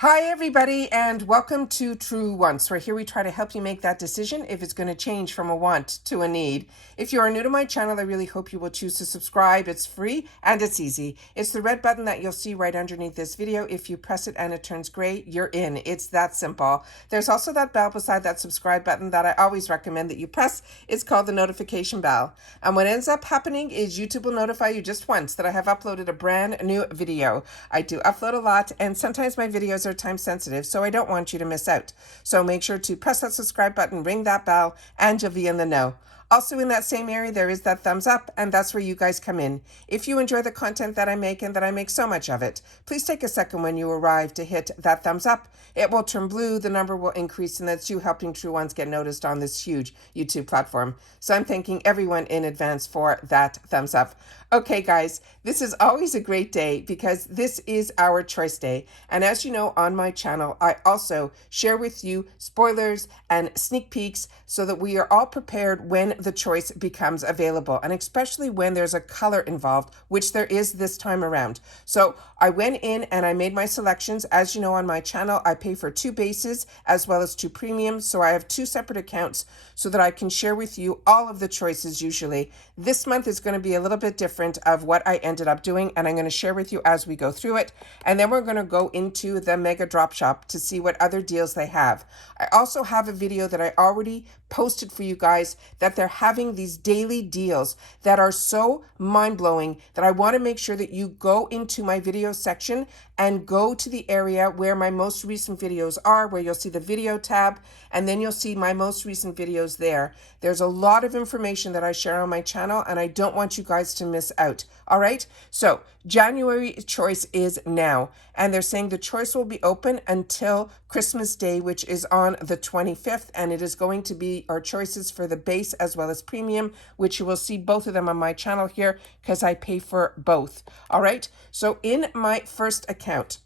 Hi, everybody, and welcome to True Wants, where here we try to help you make that decision if it's going to change from a want to a need. If you are new to my channel, I really hope you will choose to subscribe. It's free and it's easy. It's the red button that you'll see right underneath this video. If you press it and it turns gray, you're in. It's that simple. There's also that bell beside that subscribe button that I always recommend that you press. It's called the notification bell. And what ends up happening is YouTube will notify you just once that I have uploaded a brand new video. I do upload a lot, and sometimes my videos are time sensitive, so I don't want you to miss out. So make sure to press that subscribe button, ring that bell, and you'll be in the know. Also in that same area, there is that thumbs up, and that's where you guys come in. If you enjoy the content that I make, and that I make so much of it, please take a second when you arrive to hit that thumbs up. It will turn blue, the number will increase, and that's you helping True Ones get noticed on this huge YouTube platform. So I'm thanking everyone in advance for that thumbs up. Okay, guys, this is always a great day because this is our choice day. And as you know, on my channel, I also share with you spoilers and sneak peeks so that we are all prepared when the choice becomes available, and especially when there's a color involved, which there is this time around. So I went in and I made my selections. As you know, on my channel, I pay for 2 bases as well as 2 premiums. So I have 2 separate accounts so that I can share with you all of the choices usually. This month is going to be a little bit different of what I ended up doing, and I'm going to share with you as we go through it. And then we're going to go into the Mega Drop Shop to see what other deals they have. I also have a video that I already posted for you guys that they're having these daily deals that are so mind-blowing that I want to make sure that you go into my video section and go to the area where my most recent videos are, where you'll see the video tab, and then you'll see my most recent videos there. There's a lot of information that I share on my channel, and I don't want you guys to miss out. All right, so January choice is now, and they're saying the choice will be open until Christmas Day, which is on the 25th, and it is going to be our choices for the base as well as premium, which you will see both of them on my channel here because I pay for both. All right, so in my first account,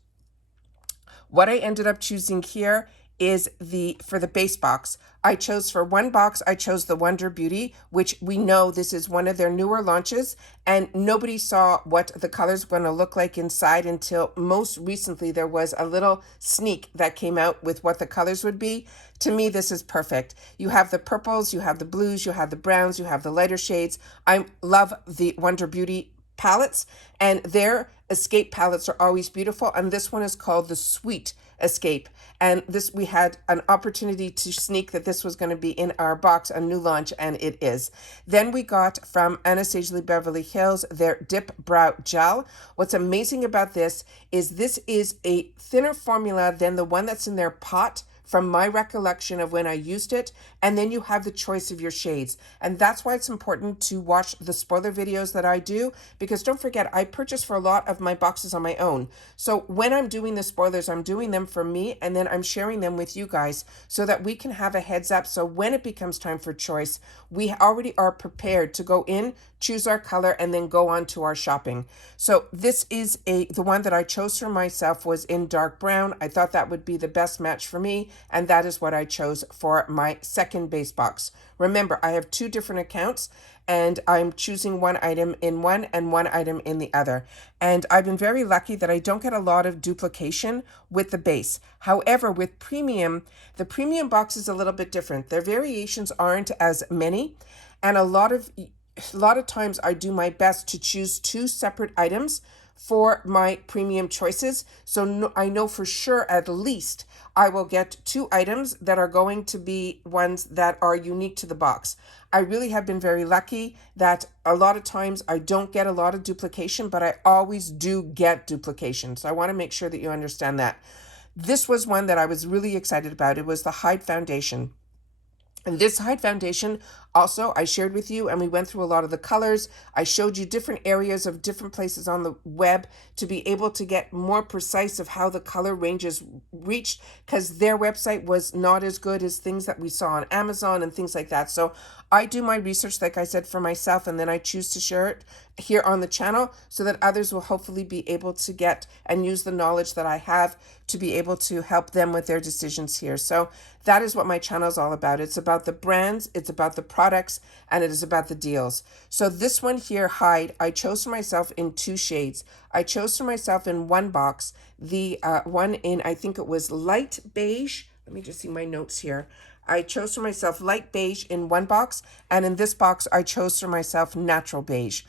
what I ended up choosing here is for the base box. I chose for one box, I chose the Wonder Beauty, which we know this is one of their newer launches, and nobody saw what the colors were going to look like inside until most recently there was a little sneak that came out with what the colors would be. To me, this is perfect. You have the purples, you have the blues, you have the browns, you have the lighter shades. I love the Wonder Beauty palettes, and their escape palettes are always beautiful, and this one is called the Sweet Escape, and this we had an opportunity to sneak that this was going to be in our box, a new launch, and it is. Then we got from Anastasia Beverly Hills their Dip Brow Gel. What's amazing about this is a thinner formula than the one that's in their pot, from my recollection of when I used it, and then you have the choice of your shades. And that's why it's important to watch the spoiler videos that I do, because don't forget, I purchase for a lot of my boxes on my own. So when I'm doing the spoilers, I'm doing them for me, and then I'm sharing them with you guys so that we can have a heads up. So when it becomes time for choice, we already are prepared to go in, choose our color, and then go on to our shopping. So this is the one that I chose for myself was in dark brown. I thought that would be the best match for me, and that is what I chose for my second base box. Remember, I have 2 different accounts, and I'm choosing one item in one and one item in the other. And I've been very lucky that I don't get a lot of duplication with the base. However, with premium, the premium box is a little bit different. Their variations aren't as many, and a lot of times I do my best to choose 2 separate items for my premium choices. So I know for sure at least I will get 2 items that are going to be ones that are unique to the box. I really have been very lucky that a lot of times I don't get a lot of duplication, but I always do get duplication. So I want to make sure that you understand that. This was one that I was really excited about. It was the Hide Foundation. And this Hide Foundation also I shared with you, and we went through a lot of the colors. I showed you different areas of different places on the web to be able to get more precise of how the color ranges reached, because their website was not as good as things that we saw on Amazon and things like that. So I do my research, like I said, for myself, and then I choose to share it here on the channel so that others will hopefully be able to get and use the knowledge that I have to be able to help them with their decisions here. So that is what my channel is all about. It's about the brands, it's about the products, and it is about the deals. So this one here, Hide, I chose for myself in 2 shades. I chose for myself in one box, the one in, I think it was light beige. Let me just see my notes here. I chose for myself light beige in one box, and in this box, I chose for myself natural beige.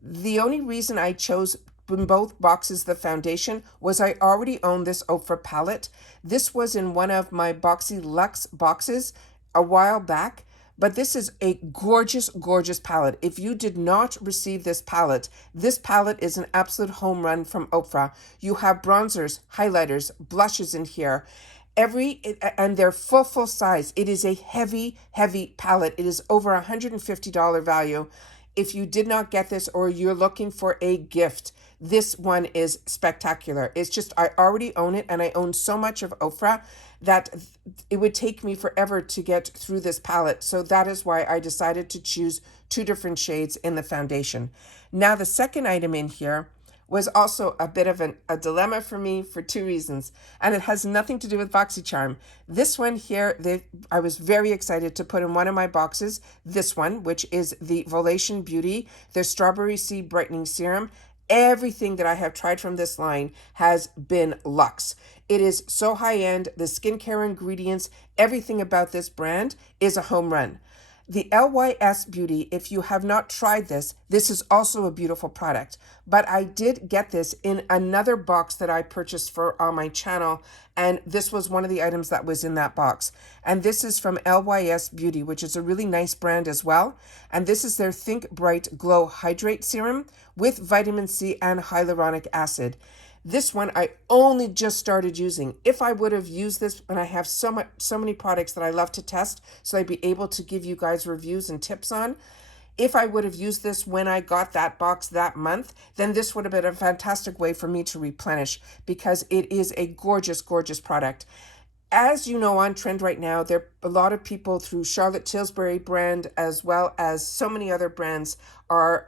The only reason I chose in both boxes the foundation was I already owned this Ofra palette. This was in one of my Boxy Luxe boxes a while back, but this is a gorgeous, gorgeous palette. If you did not receive this palette is an absolute home run from Ofra. You have bronzers, highlighters, blushes in here. And they're full size. It is a heavy palette. It is over $150 value. If you did not get this or you're looking for a gift, this one is spectacular. It's just, I already own it, and I own so much of Ofra that it would take me forever to get through this palette. So that is why I decided to choose 2 different shades in the foundation. Now, the second item in here was also a bit of a dilemma for me for 2 reasons, and it has nothing to do with Boxycharm. This one here, I was very excited to put in one of my boxes, this one, which is the Volation Beauty, their Strawberry Seed Brightening Serum. Everything that I have tried from this line has been luxe. It is so high-end, the skincare ingredients, everything about this brand is a home run. The LYS Beauty, if you have not tried this is also a beautiful product. But I did get this in another box that I purchased for on my channel, and this was one of the items that was in that box. And this is from LYS Beauty, which is a really nice brand as well. And this is their Think Bright Glow Hydrate Serum with vitamin C and hyaluronic acid. This one I only just started using. If I would have used this, and I have so many products that I love to test, so I'd be able to give you guys reviews and tips on. If I would have used this when I got that box that month, then this would have been a fantastic way for me to replenish, because it is a gorgeous, gorgeous product. As you know, on trend right now, there are a lot of people through Charlotte Tilbury brand, as well as so many other brands are,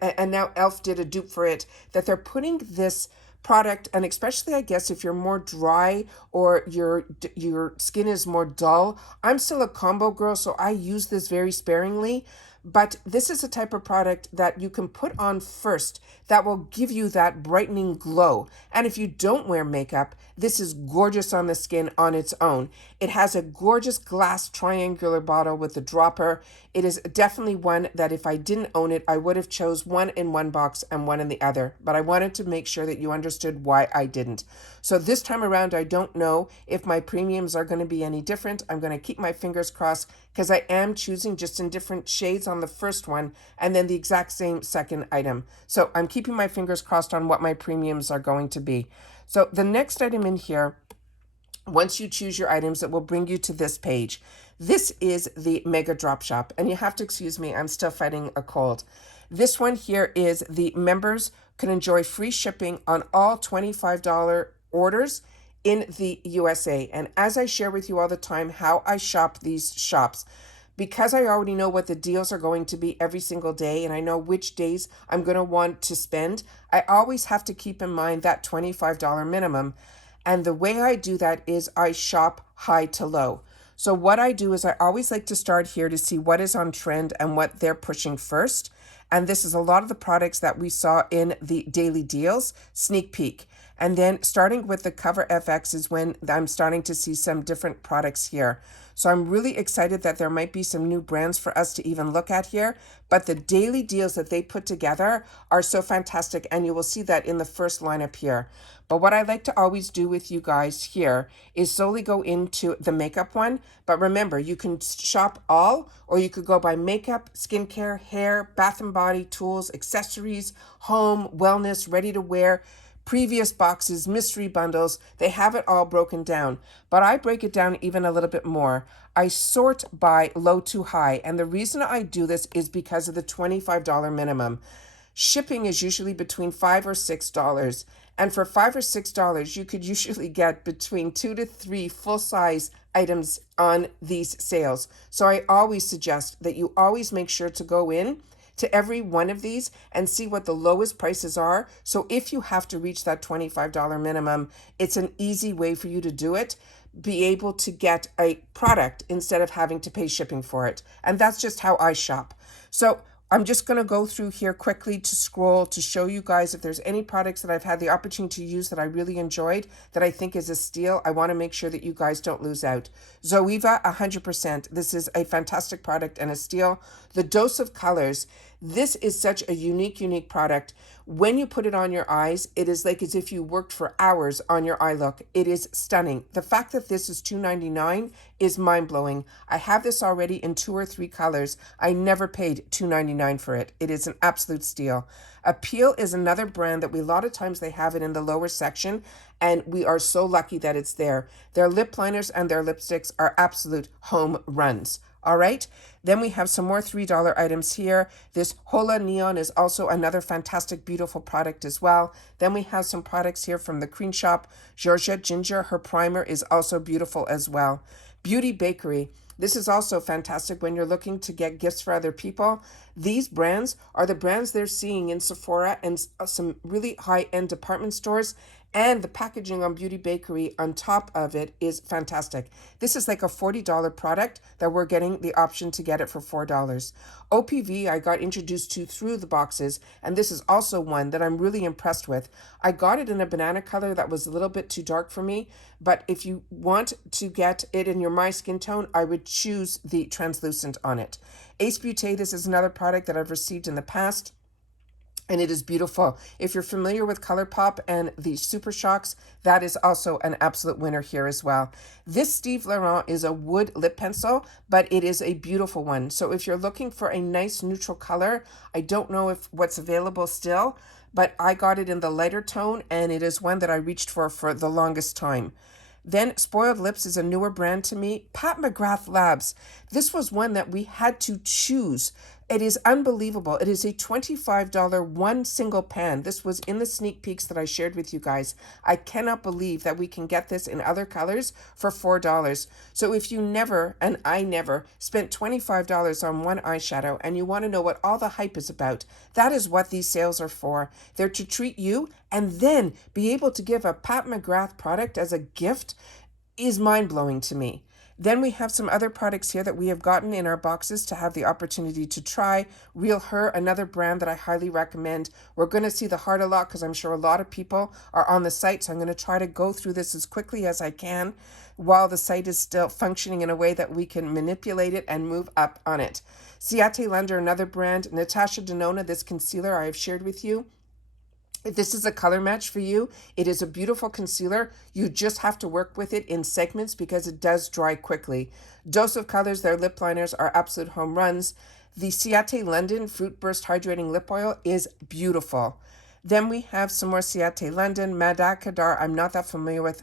and now e.l.f. did a dupe for it, that they're putting this product, and especially I guess if you're more dry or your skin is more dull. I'm still a combo girl, so I use this very sparingly, but this is a type of product that you can put on first that will give you that brightening glow. And if you don't wear makeup, this is gorgeous on the skin on its own. It has a gorgeous glass triangular bottle with a dropper. It is definitely one that if I didn't own it, I would have chose one in one box and one in the other. But I wanted to make sure that you understood why I didn't. So this time around, I don't know if my premiums are going to be any different. I'm going to keep my fingers crossed, because I am choosing just in different shades on the first one and then the exact same second item. So I'm keeping my fingers crossed on what my premiums are going to be. So the next item in here, once you choose your items, it will bring you to this page. This is the Mega Drop Shop, and you have to excuse me, I'm still fighting a cold. This one here is the members can enjoy free shipping on all $25 orders in the USA. And as I share with you all the time how I shop these shops, because I already know what the deals are going to be every single day, and I know which days I'm going to want to spend, I always have to keep in mind that $25 minimum. And the way I do that is I shop high to low. So what I do is I always like to start here to see what is on trend and what they're pushing first. And this is a lot of the products that we saw in the daily deals, sneak peek. And then starting with the Cover FX is when I'm starting to see some different products here. So I'm really excited that there might be some new brands for us to even look at here. But the daily deals that they put together are so fantastic, and you will see that in the first lineup here. But what I like to always do with you guys here is solely go into the makeup one. But remember, you can shop all, or you could go by makeup, skincare, hair, bath and body, tools, accessories, home, wellness, ready to wear, previous boxes, mystery bundles. They have it all broken down, but I break it down even a little bit more. I sort by low to high, and the reason I do this is because of the $25 minimum. Shipping is usually between $5 or $6, and for $5 or $6, you could usually get between 2 to 3 full-size items on these sales. So I always suggest that you always make sure to go in to every one of these and see what the lowest prices are. So if you have to reach that $25 minimum, it's an easy way for you to do it. Be able to get a product instead of having to pay shipping for it. And that's just how I shop. So I'm just going to go through here quickly to scroll to show you guys if there's any products that I've had the opportunity to use that I really enjoyed that I think is a steal. I want to make sure that you guys don't lose out. Zoeva, 100%. This is a fantastic product and a steal. The Dose of Colors. This is such a unique product. When you put it on your eyes, it is like as if you worked for hours on your eye look. It is stunning. The fact that this is $2.99 is mind-blowing. I have this already in 2 or 3 colors. I never paid $2.99 for it. It is an absolute steal. Appeal is another brand that a lot of times they have it in the lower section, and we are so lucky that it's there. Their lip liners and their lipsticks are absolute home runs. All right, then we have some more $3 items here. This Hola Neon is also another fantastic, beautiful product as well. Then we have some products here from the Cream Shop. Georgette Ginger, her primer is also beautiful as well. Beauty Bakery. This is also fantastic when you're looking to get gifts for other people. These brands are the brands they're seeing in Sephora and some really high-end department stores. And the packaging on Beauty Bakery on top of it is fantastic. This is like a $40 product that we're getting the option to get it for $4. OPV I got introduced to through the boxes, and this is also one that I'm really impressed with. I got it in a banana color that was a little bit too dark for me, but if you want to get it in your My Skin Tone, I would choose the translucent on it. Ace Beauté, this is another product that I've received in the past, and it is beautiful. If you're familiar with ColourPop and the Super Shocks, that is also an absolute winner here as well. This Steve Laurent is a wood lip pencil, but it is a beautiful one. So if you're looking for a nice neutral color, I don't know if what's available still, but I got it in the lighter tone, and it is one that I reached for the longest time. Then Spoiled Lips is a newer brand to me. Pat McGrath Labs. This was one that we had to choose. It is unbelievable. It is a $25 one single pan. This was in the sneak peeks that I shared with you guys. I cannot believe that we can get this in other colors for $4. So if you never, and I never, spent $25 on one eyeshadow and you want to know what all the hype is about, that is what these sales are for. They're to treat you and then be able to give a Pat McGrath product as a gift is mind-blowing to me. Then we have some other products here that we have gotten in our boxes to have the opportunity to try. Real Her, another brand that I highly recommend. We're going to see the heart a lot because I'm sure a lot of people are on the site. So I'm going to try to go through this as quickly as I can while the site is still functioning in a way that we can manipulate it and move up on it. Ciate Lunder, another brand. Natasha Denona, this concealer I have shared with you. If this is a color match for you, it is a beautiful concealer. You just have to work with it in segments because it does dry quickly. Dose of Colors, their lip liners are absolute home runs. The Ciate London Fruit Burst Hydrating Lip Oil is beautiful. Then we have some more Ciate London. Madagascar, I'm not that familiar with.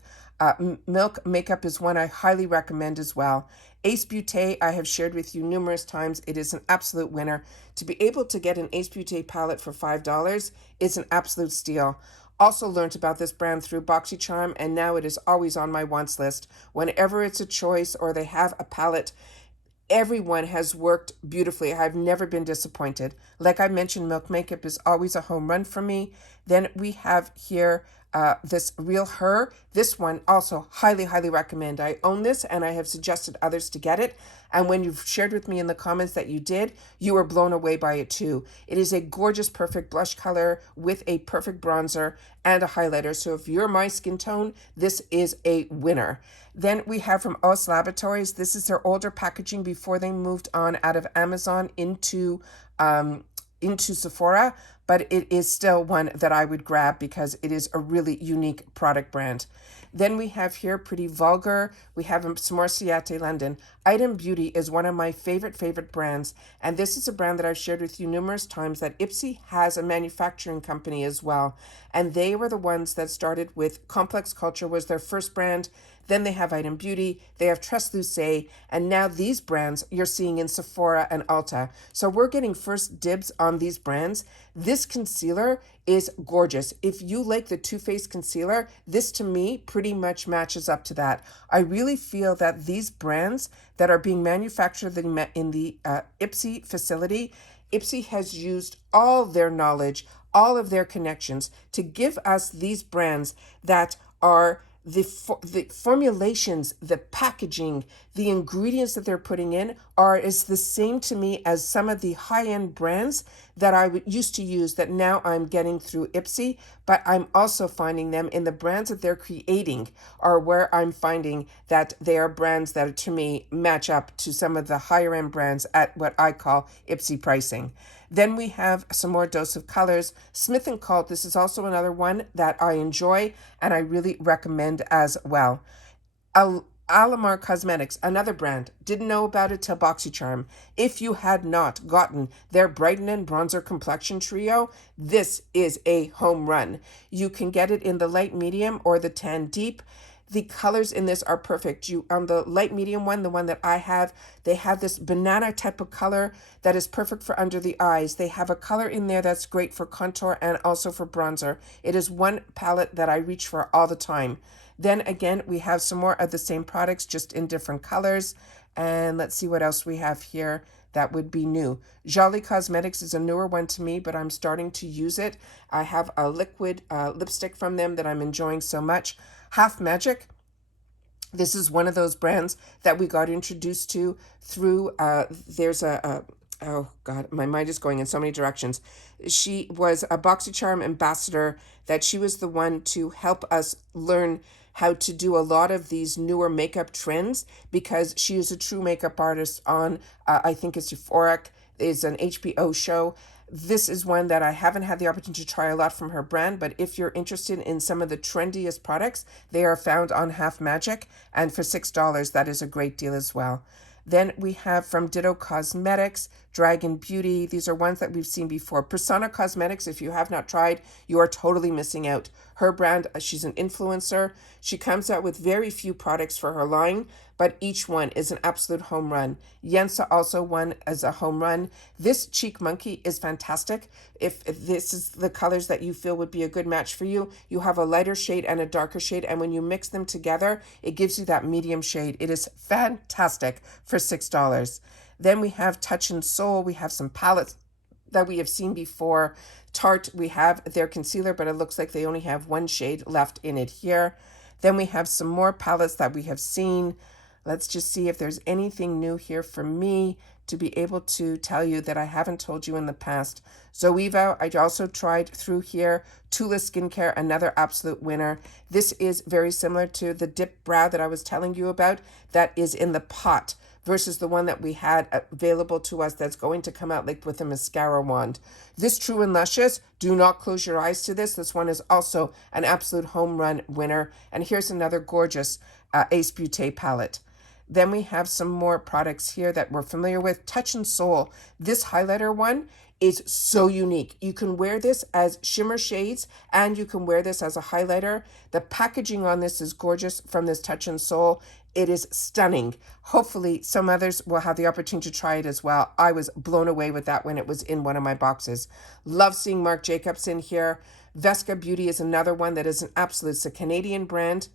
Milk Makeup is one I highly recommend as well. Ace Beauté, I have shared with you numerous times. It is an absolute winner. To be able to get an Ace Beauté palette for $5 is an absolute steal. Also learned about this brand through Boxycharm, and now it is always on my wants list. Whenever it's a choice or they have a palette, everyone has worked beautifully. I've never been disappointed. Like I mentioned, Milk Makeup is always a home run for me. Then we have here this Real Her. This one also highly recommend. I own this and I have suggested others to get it. And when you've shared with me in the comments that you did, you were blown away by it too. It is a gorgeous, perfect blush color with a perfect bronzer and a highlighter. So if you're my skin tone, this is a winner. Then we have from Os Laboratories. This is their older packaging before they moved on out of Amazon into Sephora, but it is still one that I would grab because it is a really unique product brand. Then we have here Pretty Vulgar. We have some more Ciate London. Item Beauty is one of my favorite brands, and this is a brand that I've shared with you numerous times that Ipsy has a manufacturing company as well, and they were the ones that started with Complex Culture was their first brand. Then they have Item Beauty, they have Trust and now these brands you're seeing in Sephora and Ulta. So we're getting first dibs on these brands. This concealer is gorgeous. If you like the Too Faced concealer, this to me pretty much matches up to that. I really feel that these brands that are being manufactured in the Ipsy facility, Ipsy has used all their knowledge, all of their connections to give us these brands that are the formulations, the packaging, the ingredients that they're putting in is the same to me as some of the high-end brands that used to use that now I'm getting through Ipsy, but I'm also finding them in the brands that they're creating are where I'm finding that they are brands that to me match up to some of the higher end brands at what I call Ipsy pricing. Then we have some more Dose of Colors. Smith & Colt, this is also another one that I enjoy and I really recommend as well. Alamar Cosmetics, another brand. Didn't know about it till Boxycharm. If you had not gotten their Brighten and Bronzer Complexion Trio, this is a home run. You can get it in the light medium or the tan deep. The colors in this are perfect. On the light medium one, the one that I have, they have this banana type of color that is perfect for under the eyes. They have a color in there that's great for contour and also for bronzer. It is one palette that I reach for all the time. Then again, we have some more of the same products, just in different colors. And let's see what else we have here that would be new. Jolly Cosmetics is a newer one to me, but I'm starting to use it. I have a liquid lipstick from them that I'm enjoying so much. Half Magic. This is one of those brands that we got introduced to through, oh God, my mind is going in so many directions. She was a Boxycharm ambassador, that she was the one to help us learn how to do a lot of these newer makeup trends, because she is a true makeup artist on, I think it's Euphoric, is an HBO show. This is one that I haven't had the opportunity to try a lot from her brand, but if you're interested in some of the trendiest products, they are found on Half Magic, and for $6, that is a great deal as well. Then we have from Ditto Cosmetics, Dragon Beauty. These are ones that we've seen before. Persona Cosmetics, if you have not tried, you are totally missing out. Her brand, she's an influencer. She comes out with very few products for her line, but each one is an absolute home run. Yensa also won as a home run. This Cheek Monkey is fantastic. If this is the colors that you feel would be a good match for you, you have a lighter shade and a darker shade, and when you mix them together, it gives you that medium shade. It is fantastic for $6. Then we have Touch and Soul. We have some palettes that we have seen before. Tarte, we have their concealer, but it looks like they only have one shade left in it here. Then we have some more palettes that we have seen. Let's just see if there's anything new here for me to be able to tell you that I haven't told you in the past. Zoeva, I also tried through here. Tula Skincare, another absolute winner. This is very similar to the Dip Brow that I was telling you about that is in the pot, versus the one that we had available to us that's going to come out like with a mascara wand. This True and Luscious, do not close your eyes to this. This one is also an absolute home run winner. And here's another gorgeous Ace Beauté palette. Then we have some more products here that we're familiar with. Touch and Soul. This highlighter one is so unique. You can wear this as shimmer shades and you can wear this as a highlighter. The packaging on this is gorgeous from this Touch and Soul. It is stunning. Hopefully some others will have the opportunity to try it as well. I was blown away with that when it was in one of my boxes. Love seeing Marc Jacobs in here. Vesca Beauty is another one that is an absolute, it's a Canadian brand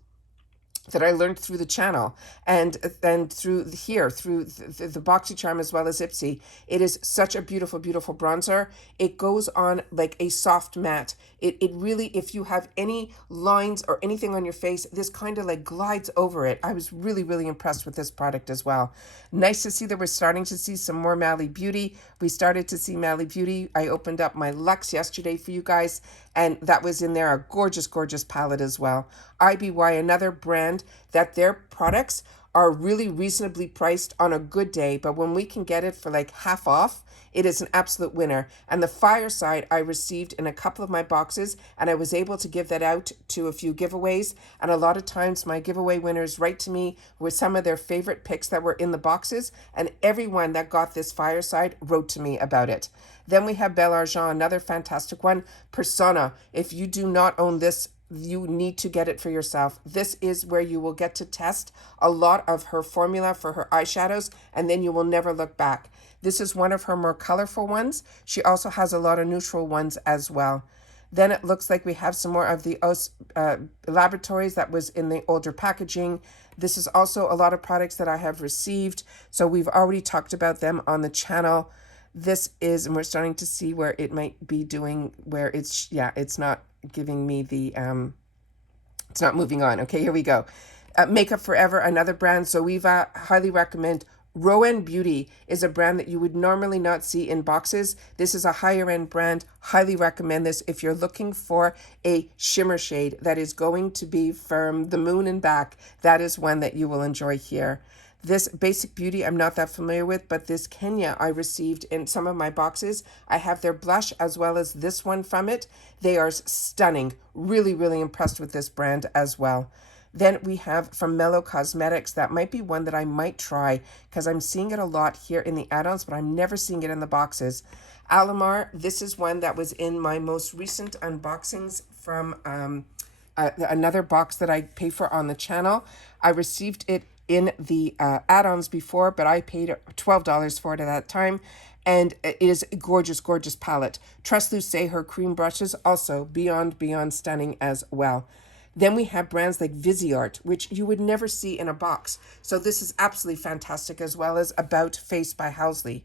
that I learned through the channel and then through the Boxycharm as well as Ipsy. It is such a beautiful, beautiful bronzer. It goes on like a soft matte. It really, if you have any lines or anything on your face, this kind of like glides over it. I was really, really impressed with this product as well. Nice to see that we're starting to see some more Mally Beauty. We started to see Mally Beauty. I opened up my Luxe yesterday for you guys, and that was in there, a gorgeous, gorgeous palette as well. IBY, another brand that their products are really reasonably priced on a good day, but when we can get it for like half off, it is an absolute winner. And the Fireside I received in a couple of my boxes, and I was able to give that out to a few giveaways. And a lot of times my giveaway winners write to me with some of their favorite picks that were in the boxes, and everyone that got this Fireside wrote to me about it. Then we have Belle Argent, another fantastic one. Persona, if you do not own this, you need to get it for yourself. This is where you will get to test a lot of her formula for her eyeshadows, and then you will never look back. This is one of her more colorful ones. She also has a lot of neutral ones as well. Then it looks like we have some more of the Laboratories that was in the older packaging. This is also a lot of products that I have received, so we've already talked about them on the channel. This is, and we're starting to see where it might be doing, where it's, yeah, it's not giving me the, it's not moving on. Okay, here we go. Makeup Forever, another brand, Zoeva, highly recommend. Rowan Beauty is a brand that you would normally not see in boxes. This is a higher end brand. Highly recommend this if you're looking for a shimmer shade that is going to be from the moon and back. That is one that you will enjoy here. This Basic Beauty I'm not that familiar with, but this Kenya I received in some of my boxes. I have their blush as well as this one from it. They are stunning. Really, really impressed with this brand as well. Then we have from Mellow Cosmetics. That might be one that I might try because I'm seeing it a lot here in the add-ons, but I'm never seeing it in the boxes. Alamar, this is one that was in my most recent unboxings from another box that I pay for on the channel. I received it in the add-ons before, but I paid $12 for it at that time. And it is a gorgeous, gorgeous palette. Trust Lucé, her cream brushes, also beyond stunning as well. Then we have brands like Viseart, which you would never see in a box. So this is absolutely fantastic, as well as About Face by Housley.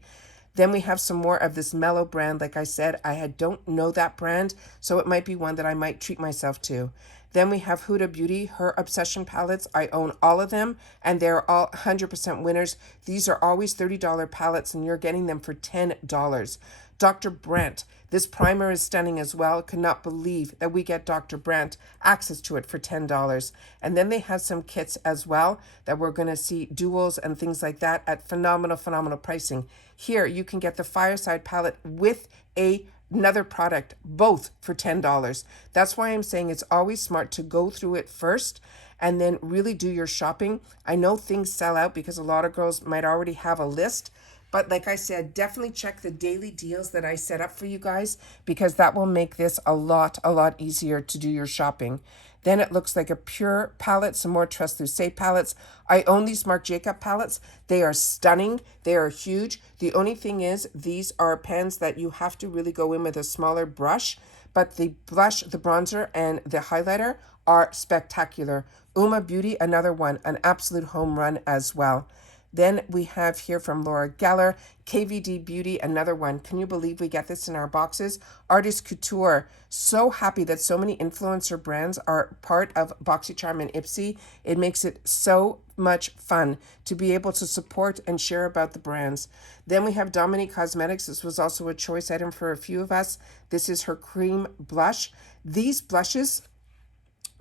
Then we have some more of this Mellow brand. Like I said, don't know that brand, so it might be one that I might treat myself to. Then we have Huda Beauty, her Obsession palettes. I own all of them, and they're all 100% winners. These are always $30 palettes, and you're getting them for $10. Dr. Brandt, this primer is stunning as well. Could not believe that we get Dr. Brandt access to it for $10. And then they have some kits as well that we're going to see duals and things like that at phenomenal, phenomenal pricing. Here you can get the Fireside palette with another product, both for $10. That's why I'm saying it's always smart to go through it first and then really do your shopping. I know things sell out because a lot of girls might already have a list. But like I said, definitely check the daily deals that I set up for you guys, because that will make this a lot easier to do your shopping. Then it looks like a Pure palette, some more Trust Lucé palettes. I own these Marc Jacob palettes. They are stunning. They are huge. The only thing is these are pens that you have to really go in with a smaller brush. But the blush, the bronzer, and the highlighter are spectacular. Uma Beauty, another one, an absolute home run as well. Then we have here from Laura Geller, KVD Beauty, another one. Can you believe we get this in our boxes? Artist Couture. So happy that so many influencer brands are part of Boxycharm and Ipsy. It makes it so much fun to be able to support and share about the brands. Then we have Dominique Cosmetics. This was also a choice item for a few of us. This is her cream blush. These blushes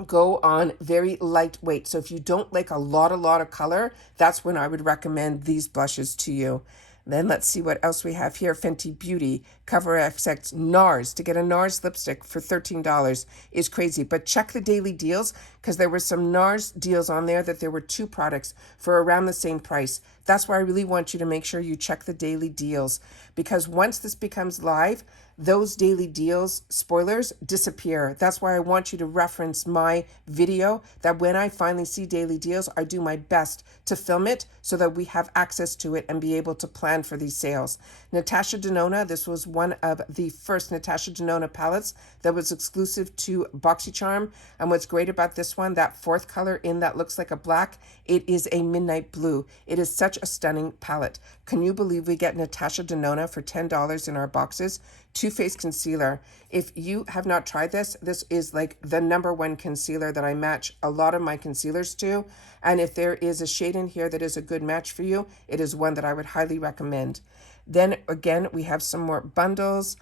go on very lightweight. So if you don't like a lot of color, that's when I would recommend these blushes to you. Then let's see what else we have here. Fenty Beauty, Cover FX, NARS. To get a NARS lipstick for $13 is crazy. But check the daily deals, because there were some NARS deals on there that there were 2 products for around the same price. That's why I really want you to make sure you check the daily deals, because once this becomes live, those daily deals spoilers disappear. That's why I want you to reference my video, that when I finally see daily deals, I do my best to film it so that we have access to it and be able to plan for these sales. Natasha Denona, this was one of the first Natasha Denona palettes that was exclusive to Boxycharm. And what's great about this one, that 4th color in that looks like a black, it is a midnight blue. It is such a stunning palette. Can you believe we get Natasha Denona for $10 in our boxes? Too Faced Concealer. If you have not tried this, this is like the #1 concealer that I match a lot of my concealers to. And if there is a shade in here that is a good match for you, it is one that I would highly recommend. Then again, we have some more bundles.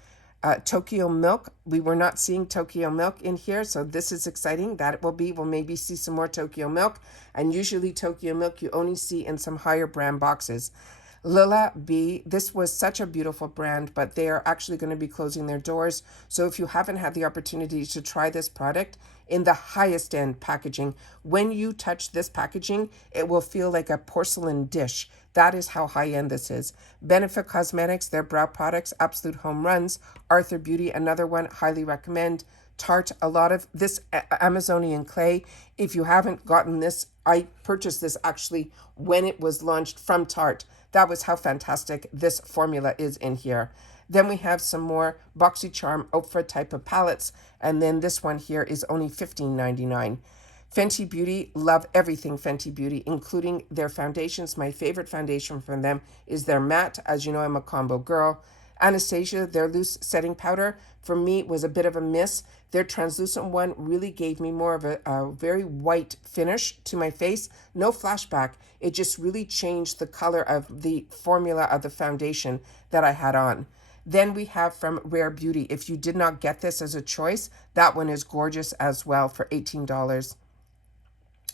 Tokyo Milk. We were not seeing Tokyo Milk in here, so this is exciting. That we'll maybe see some more Tokyo Milk. And usually Tokyo Milk you only see in some higher brand boxes. Lila B, this was such a beautiful brand, but they are actually going to be closing their doors. So if you haven't had the opportunity to try this product in the highest end packaging, when you touch this packaging, it will feel like a porcelain dish. That is how high end this is. Benefit Cosmetics, their brow products, absolute home runs. Arthur Beauty, another one, highly recommend. Tarte, a lot of this Amazonian clay. If you haven't gotten this, I purchased this actually when it was launched from Tarte. That was how fantastic this formula is in here. Then we have some more Boxycharm Opera type of palettes. And then this one here is only $15.99. Fenty Beauty, love everything Fenty Beauty, including their foundations. My favorite foundation from them is their matte. As you know, I'm a combo girl. Anastasia, their loose setting powder, for me was a bit of a miss. Their translucent one really gave me more of a very white finish to my face. No flashback. It just really changed the color of the formula of the foundation that I had on. Then we have from Rare Beauty. If you did not get this as a choice, that one is gorgeous as well for $18.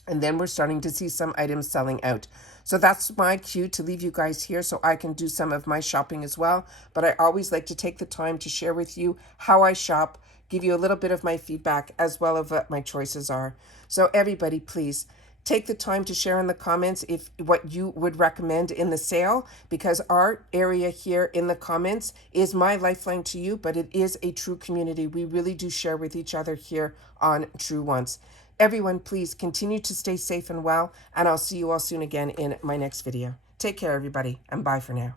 And then we're starting to see some items selling out. So that's my cue to leave you guys here so I can do some of my shopping as well. But I always like to take the time to share with you how I shop, give you a little bit of my feedback as well as what my choices are. So everybody, please take the time to share in the comments if what you would recommend in the sale, because our area here in the comments is my lifeline to you, but it is a true community. We really do share with each other here on True Once. Everyone, please continue to stay safe and well, and I'll see you all soon again in my next video. Take care, everybody, and bye for now.